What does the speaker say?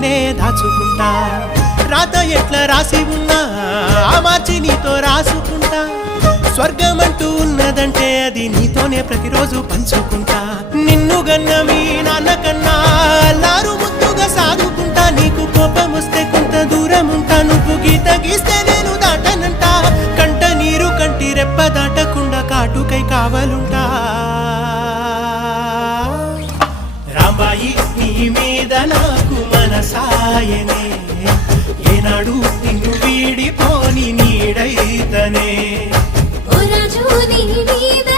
నిన్నే దాచుకుంటా రాత ఎట్లా రాసి ఉన్నా ఆ మార్చి నీతో రాసుకుంటా స్వర్గమంటూ ఉన్నదంటే అది నీతోనే ప్రతిరోజు పంచుకుంటా నిన్ను గన్న మీ నాన్న కన్నా లారు ముద్దుగా సాదుకుంటా నీకు కోపం వస్తే కొంత దూరం ఉంటా నువ్వు గీత గీస్తే నేను దాటనంట కంట నీరు కంటి రెప్ప దాటకుండా కాటుకై కావలుంటా రాంబాయి నీ మీద నాకు మనసాయనే ఏనాడు నిన్ను వీడిపోని నీడైతనే ఓ రాజు నీ మీద